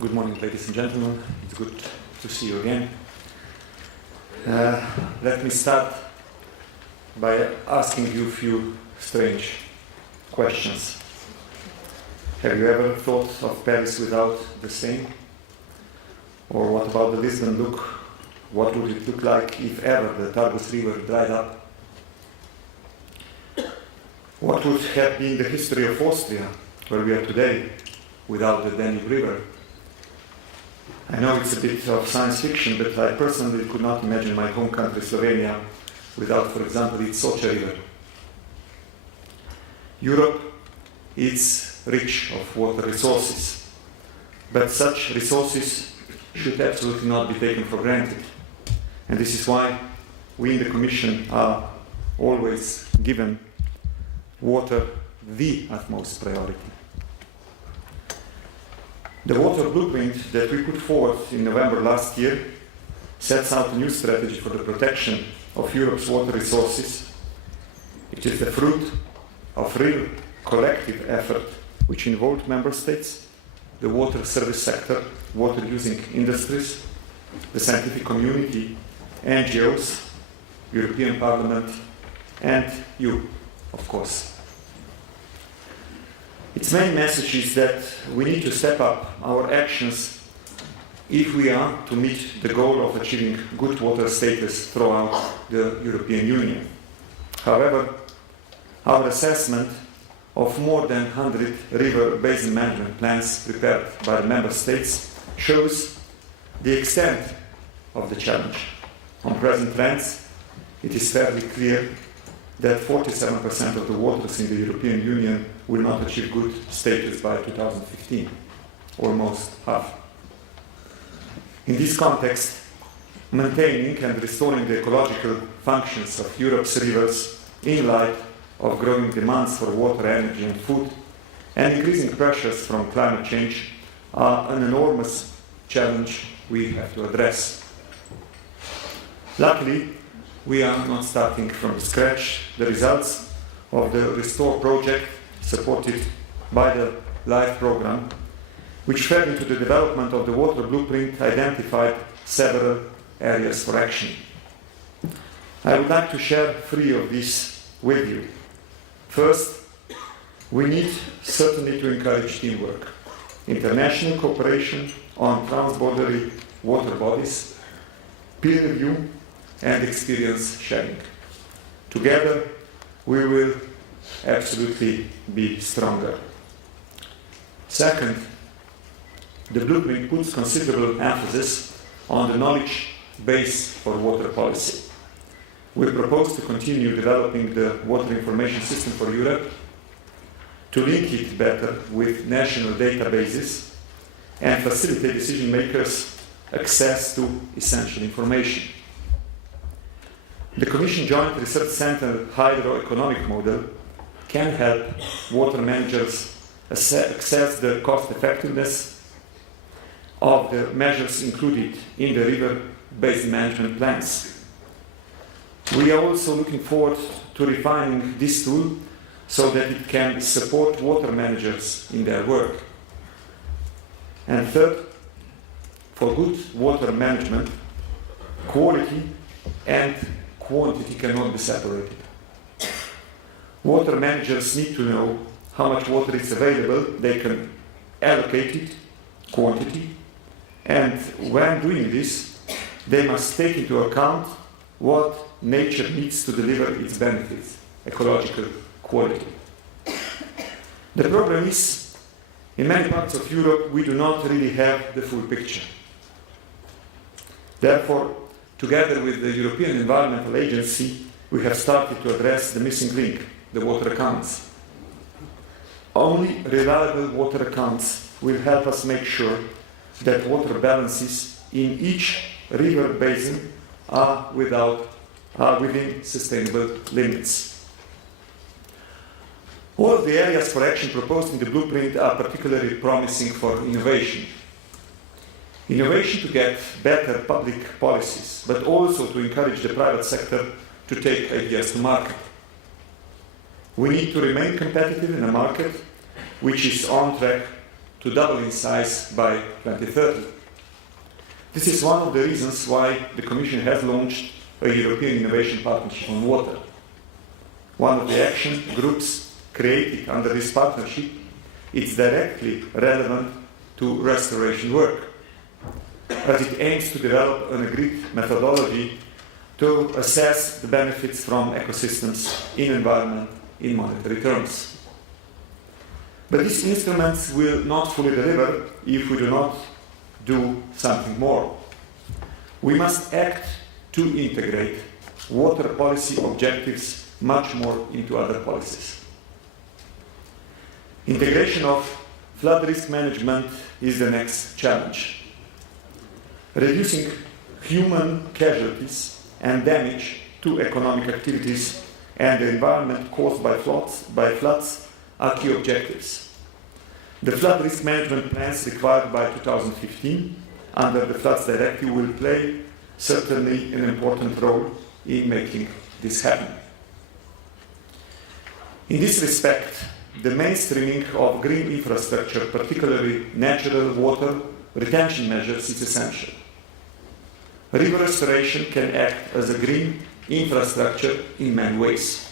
Good morning, ladies and gentlemen. It's good to see you again. Let me start by asking you a few strange questions. Have you ever thought of Paris without the Seine? Or what about the Lisbon look? What would it look like if ever the Tagus River dried up? What would have been the history of Austria, where we are today, without the Danube River? I know it's a bit of science fiction, but I personally could not imagine my home country, Slovenia, without, for example, its Socha River. Europe is rich of water resources, but such resources should absolutely not be taken for granted. And this is why we in the Commission are always given water the utmost priority. The water blueprint that we put forward in November last year sets out a new strategy for the protection of Europe's water resources. It is the fruit of real collective effort which involved member states, the water service sector, water-using industries, the scientific community, NGOs, European Parliament, and you, of course. Its main message is that we need to step up our actions if we are to meet the goal of achieving good water status throughout the European Union. However, our assessment of more than 100 river basin management plans prepared by the member states shows the extent of the challenge. On present plans, it is fairly clear that 47% of the waters in the European Union will not achieve good status by 2015, almost half. In this context, maintaining and restoring the ecological functions of Europe's rivers in light of growing demands for water, energy and food, and increasing pressures from climate change are an enormous challenge we have to address. Luckily, we are not starting from scratch. The results of the Restore project, supported by the LIFE program, which fed into the development of the water blueprint, identified several areas for action. I would like to share three of these with you. First, we need certainly to encourage teamwork, international cooperation on transboundary water bodies, peer review, and experience sharing. Together, we will absolutely be stronger. Second, the blueprint puts considerable emphasis on the knowledge base for water policy. We propose to continue developing the Water Information System for Europe, to link it better with national databases and facilitate decision makers access to essential information. The Commission Joint Research Centre Hydroeconomic Model can help water managers assess the cost effectiveness of the measures included in the river basin management plans. We are also looking forward to refining this tool so that it can support water managers in their work. And third, for good water management, quality and quantity cannot be separated. Water managers need to know how much water is available, they can allocate it, quantity, and when doing this, they must take into account what nature needs to deliver its benefits, ecological quality. The problem is, in many parts of Europe, we do not really have the full picture. Therefore, together with the European Environmental Agency, we have started to address the missing link, the water accounts. Only reliable water accounts will help us make sure that water balances in each river basin are within sustainable limits. All of the areas for action proposed in the blueprint are particularly promising for innovation. Innovation to get better public policies, but also to encourage the private sector to take ideas to market. We need to remain competitive in a market which is on track to double in size by 2030. This is one of the reasons why the Commission has launched a European Innovation Partnership on Water. One of the action groups created under this partnership is directly relevant to restoration work, as it aims to develop an agreed methodology to assess the benefits from ecosystems in environment in monetary terms. But these instruments will not fully deliver if we do not do something more. We must act to integrate water policy objectives much more into other policies. Integration of flood risk management is the next challenge. Reducing human casualties and damage to economic activities and the environment caused by floods are key objectives. The flood risk management plans required by 2015 under the Floods Directive will play certainly an important role in making this happen. In this respect, the mainstreaming of green infrastructure, particularly natural water retention measures, is essential. River restoration can act as a green infrastructure in many ways.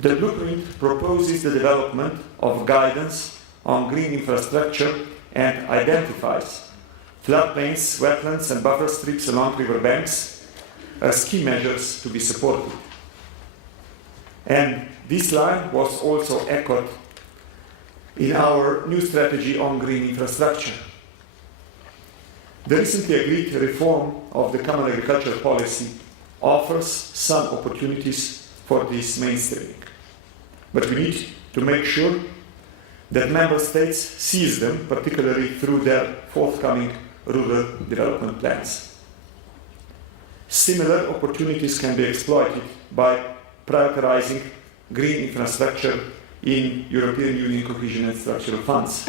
The blueprint proposes the development of guidance on green infrastructure and identifies floodplains, wetlands and buffer strips along river banks as key measures to be supported. And this line was also echoed in our new strategy on green infrastructure. The recently agreed reform of the Common Agricultural Policy offers some opportunities for this mainstreaming. But we need to make sure that Member States seize them, particularly through their forthcoming rural development plans. Similar opportunities can be exploited by prioritizing green infrastructure in European Union cohesion and structural funds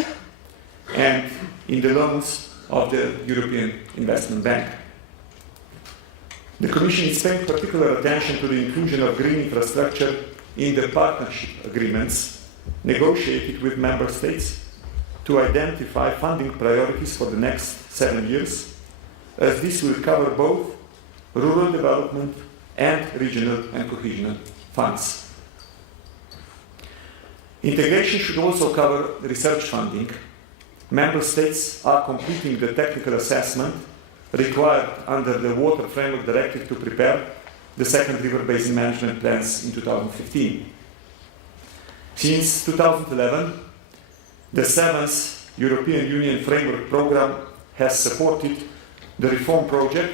and in the loans of the European Investment Bank. The Commission is paying particular attention to the inclusion of green infrastructure in the partnership agreements negotiated with Member States to identify funding priorities for the next 7 years, as this will cover both rural development and regional and cohesion funds. Integration should also cover research funding. Member States are completing the technical assessment required under the Water Framework Directive to prepare the second river basin management plans in 2015. Since 2011, the 7th European Union Framework Programme has supported the reform project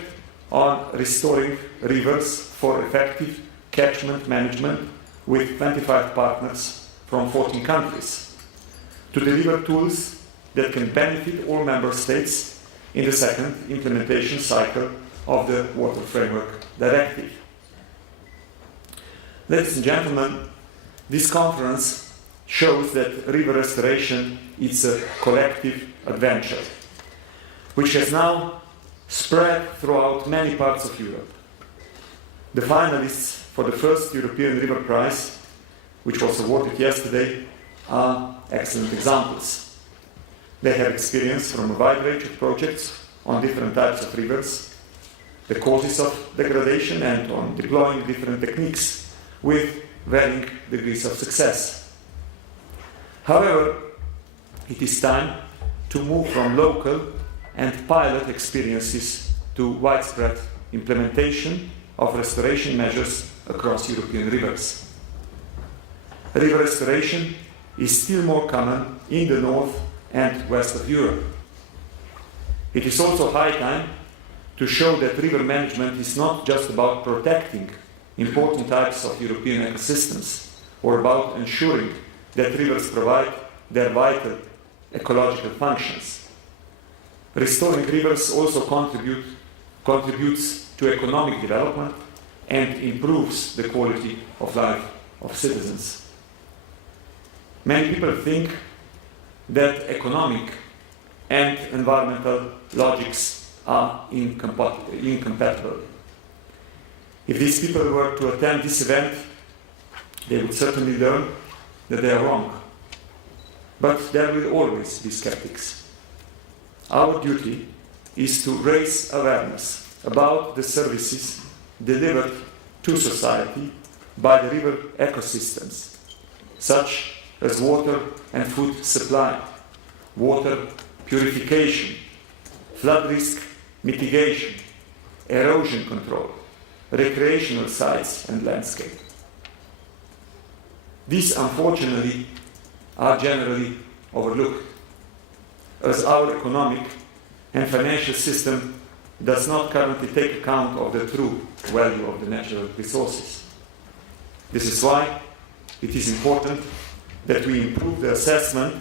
on restoring rivers for effective catchment management with 25 partners from 14 countries to deliver tools that can benefit all Member States in the second implementation cycle of the Water Framework Directive. Ladies and gentlemen, this conference shows that river restoration is a collective adventure, which has now spread throughout many parts of Europe. The finalists for the first European River Prize, which was awarded yesterday, are excellent examples. They have experience from a wide range of projects on different types of rivers, the causes of degradation, and on deploying different techniques with varying degrees of success. However, it is time to move from local and pilot experiences to widespread implementation of restoration measures across European rivers. River restoration is still more common in the north and west of Europe. It is also high time to show that river management is not just about protecting important types of European ecosystems or about ensuring that rivers provide their vital ecological functions. Restoring rivers also contributes to economic development and improves the quality of life of citizens. Many people think that economic and environmental logics are incompatible. If these people were to attend this event, they would certainly learn that they are wrong. But there will always be skeptics. Our duty is to raise awareness about the services delivered to society by the river ecosystems, such as water and food supply, water purification, flood risk mitigation, erosion control, recreational sites and landscape. These, unfortunately, are generally overlooked, as our economic and financial system does not currently take account of the true value of the natural resources. This is why it is important that we improve the assessment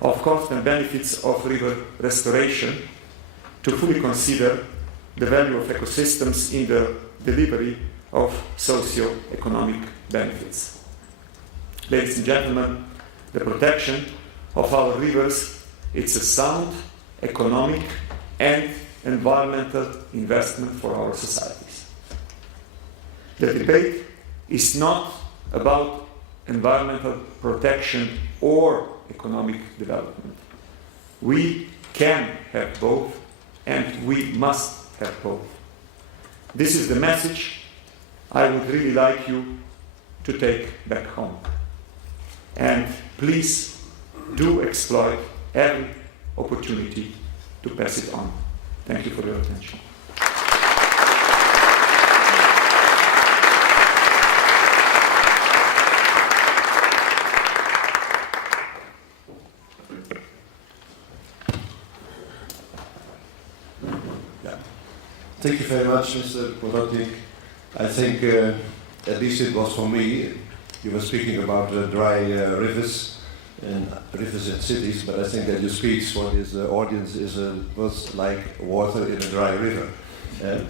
of cost and benefits of river restoration to fully consider the value of ecosystems in the delivery of socio-economic benefits. Ladies and gentlemen, the protection of our rivers is a sound economic and environmental investment for our societies. The debate is not about environmental protection or economic development. We can have both, and we must have both. This is the message I would really like you to take back home. And please do exploit every opportunity to pass it on. Thank you for your attention. Thank you very much, Mr. Potocnik. I think, at least it was for me, you were speaking about dry rivers and cities, but I think that your speech for this audience was like water in a dry river.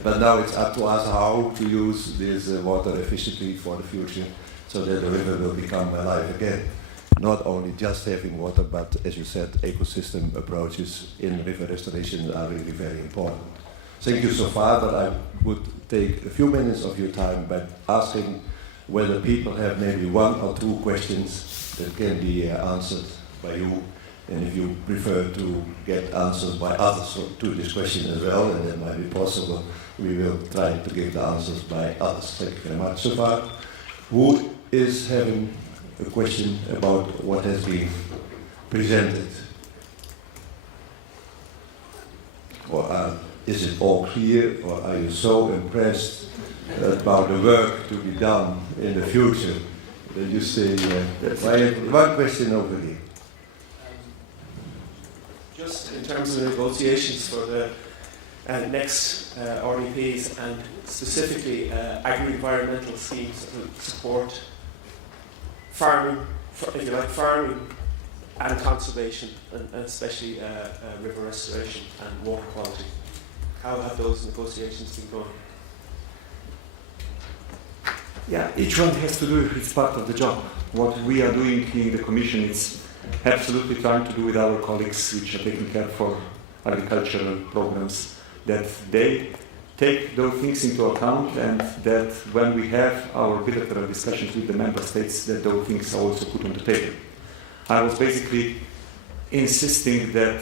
But now it's up to us how to use this water efficiently for the future, so that the river will become alive again. Not only just having water, but as you said, ecosystem approaches in river restoration are really very important. Thank you so far, but I would take a few minutes of your time by asking whether people have maybe one or two questions that can be answered by you, and if you prefer to get answers by others to this question as well, and that might be possible, we will try to give the answers by others. Thank you very much so far. Who is having a question about what has been presented? Or is it all clear, or are you so impressed about the work to be done in the future that you say, I have one question over here. Just in terms of the negotiations for the next RDPs and specifically agri-environmental schemes that will support farming, if you like, farming and conservation, and especially river restoration and water quality. How have those negotiations been going? Yeah, each one has to do its part of the job. What we are doing in the Commission is absolutely trying to do with our colleagues which are taking care for agricultural programs, that they take those things into account, and that when we have our bilateral discussions with the member states, that those things are also put on the table. I was basically insisting that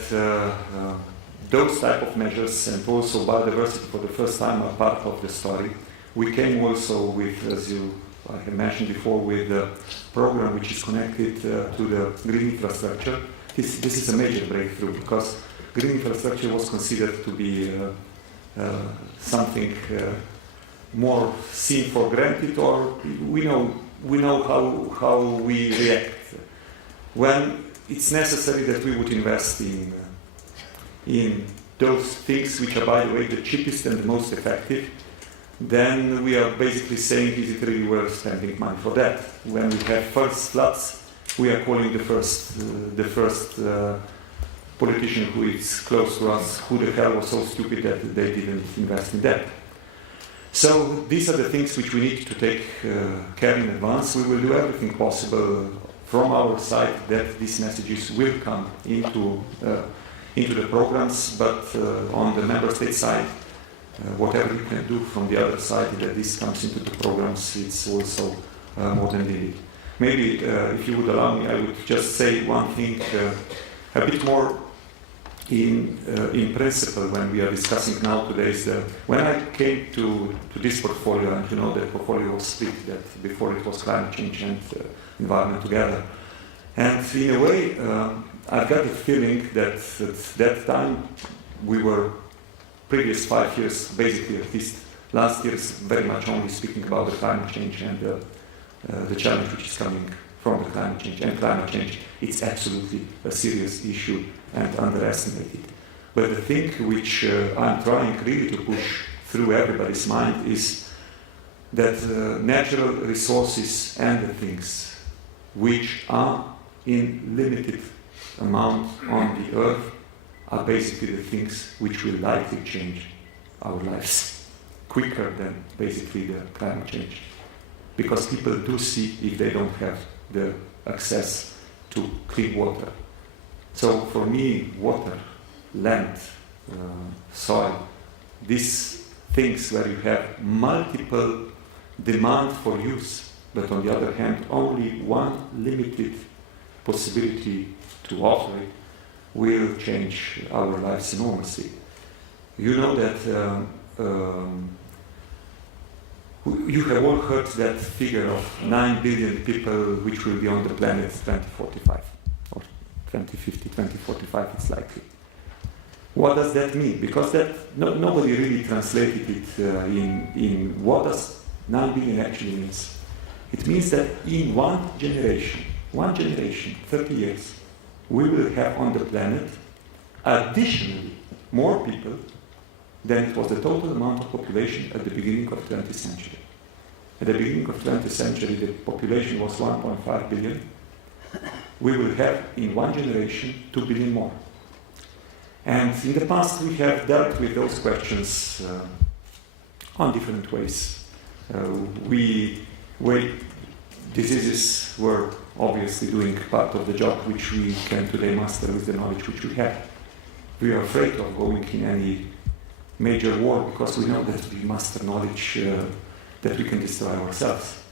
those type of measures, and also biodiversity for the first time, are part of the story. We came also with, as I have mentioned before, with a program which is connected to the green infrastructure. This is a major breakthrough, because green infrastructure was considered to be something more seen for granted, or we know how we react when it's necessary that we would invest in those things which are, by the way, the cheapest and the most effective. Then we are basically saying, is it really worth spending money for that? When we have first floods, we are calling the first politician who is close to us, who the hell was so stupid that they didn't invest in that. So these are the things which we need to take care in advance. We will do everything possible from our side that these messages will come into the programs, but on the member state side, whatever we can do from the other side that this comes into the programs, it's also more than needed. maybe if you would allow me, I would just say one thing a bit more in principle when we are discussing now today. Is when I came to this portfolio, and you know the portfolio was split, that before it was climate change and environment together. And in a way, I got the feeling that at that time we were, previous 5 years, basically at least last year, is very much only speaking about the climate change and the challenge which is coming from the climate change. And climate change, it's absolutely a serious issue and underestimated. But the thing which I'm trying really to push through everybody's mind is that natural resources and the things which are in limited amount on the earth are basically the things which will likely change our lives quicker than basically the climate change. Because people do see if they don't have the access to clean water. So for me, water, land, soil, these things where you have multiple demand for use, but on the other hand, only one limited possibility to offer it, will change our lives enormously. You know that you have all heard that figure of 9 billion people which will be on the planet 2045 or 2050, 2045 it's likely. What does that mean? Because that nobody really translated it in what does 9 billion actually means. It means that in one generation, 30 years, we will have on the planet additionally more people than it was the total amount of population at the beginning of the 20th century. At the beginning of the 20th century, the population was 1.5 billion. We will have, in one generation, 2 billion more. And in the past, we have dealt with those questions on different ways. Diseases were obviously doing part of the job which we can today master with the knowledge which we have. We are afraid of going in any major war because we know that we master knowledge that we can destroy ourselves.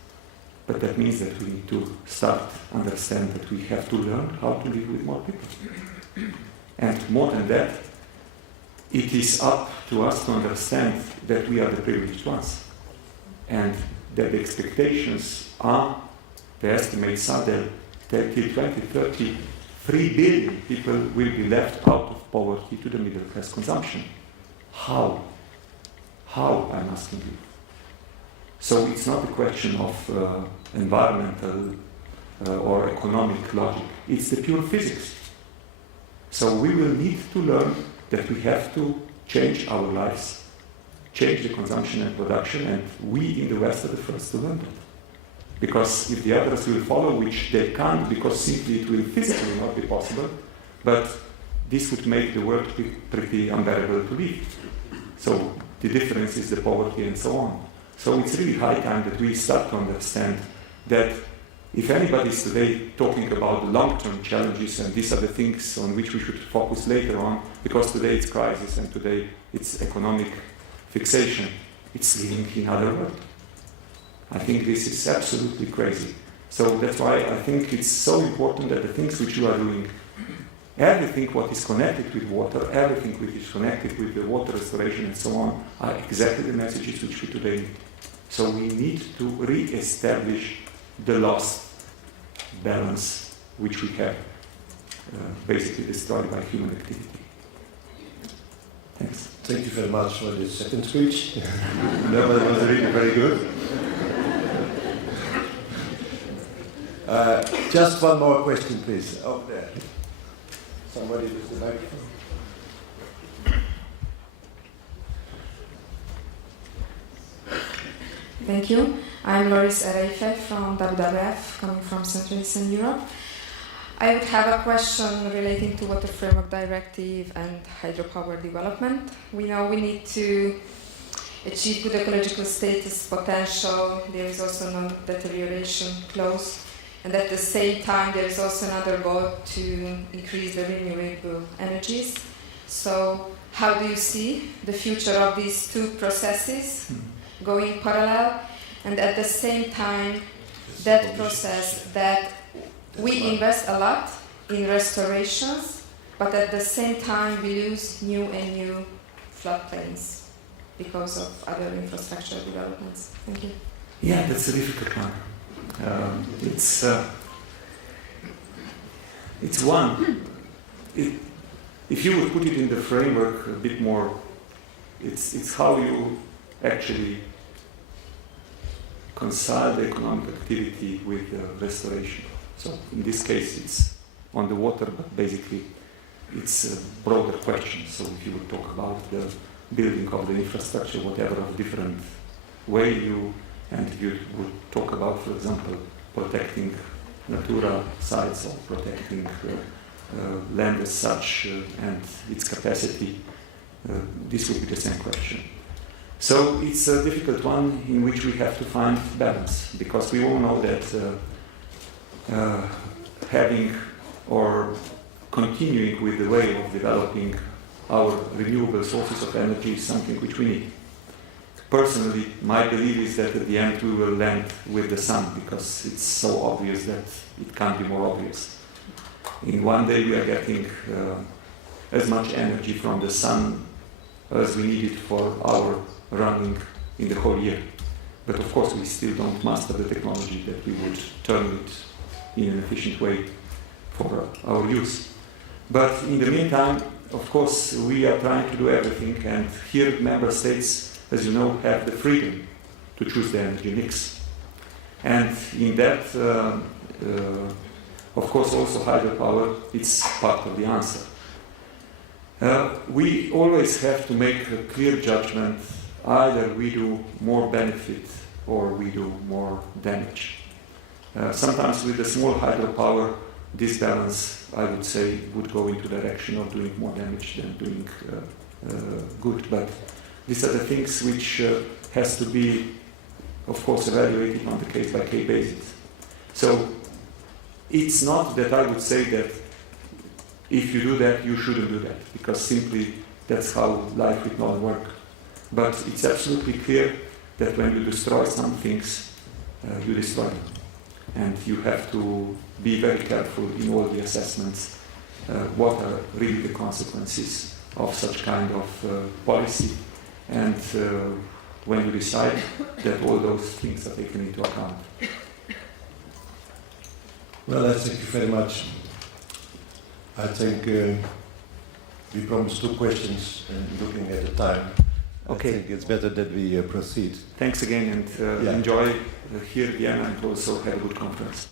But that means that we need to start understand that we have to learn how to live with more people. And more than that, it is up to us to understand that we are the privileged ones. And that the expectations are, the estimates are that till 2030, 3 billion people will be left out of poverty to the middle class consumption. How? How, I'm asking you. So it's not a question of environmental or economic logic. It's the pure physics. So we will need to learn that we have to change our lives, change the consumption and production, and we in the West are the first to learn that. Because if the others will follow, which they can't, because simply it will physically not be possible, but this would make the world pretty unbearable to live. So the difference is the poverty and so on. So it's really high time that we start to understand that if anybody is today talking about the long-term challenges, and these are the things on which we should focus later on, because today it's crisis and today it's economic fixation, it's living in another world. I think this is absolutely crazy. So that's why I think it's so important that the things which you are doing, everything what is connected with water, everything which is connected with the water restoration and so on, are exactly the messages which we today need. So we need to re-establish the lost balance which we have basically destroyed by human activity. Thanks. Thank you very much for this second speech. That was really very good. Just one more question, please. Oh, there. Somebody with the microphone. Thank you. I'm Loris Ereife from WWF, coming from Central Eastern Europe. I would have a question relating to Water Framework Directive and hydropower development. We know we need to achieve good ecological status potential. There is also non-deterioration clause. And at the same time, there is also another goal to increase the renewable energies. So how do you see the future of these two processes going parallel? And at the same time, that process that we invest a lot in restorations, but at the same time we lose new and new floodplains because of other infrastructure developments? Thank you. Yeah, that's a difficult one. It's one. If you would put it in the framework a bit more, it's how you actually reconcile the economic activity with the restoration. So in this case, it's on the water, but basically it's a broader question. So if you would talk about the building of the infrastructure, whatever of different way you, and you would talk about, for example, protecting Natura sites or protecting land as such and its capacity, this would be the same question. So it's a difficult one in which we have to find balance, because we all know that having or continuing with the way of developing our renewable sources of energy is something which we need. Personally, my belief is that at the end we will land with the sun, because it's so obvious that it can't be more obvious. In one day we are getting as much energy from the sun as we need it for our running in the whole year. But of course we still don't master the technology that we would turn it in an efficient way for our use. But in the meantime, of course, we are trying to do everything, and here member states, as you know, have the freedom to choose the energy mix. And in that, of course, also hydropower is part of the answer. We always have to make a clear judgment, either we do more benefit or we do more damage. Sometimes with the small hydropower, this balance, I would say, would go into the direction of doing more damage than doing good. But these are the things which has to be, of course, evaluated on the case-by-case basis. So it's not that I would say that if you do that, you shouldn't do that, because simply that's how life would not work. But it's absolutely clear that when you destroy some things, you destroy them. And you have to be very careful in all the assessments, what are really the consequences of such kind of policy, and when you decide that all those things are taken into account. Well, thank you very much. I think we promised 2 questions, and looking at the time, Okay. I think it's better that we proceed. Thanks again, and enjoy here Vienna, and also have a good conference.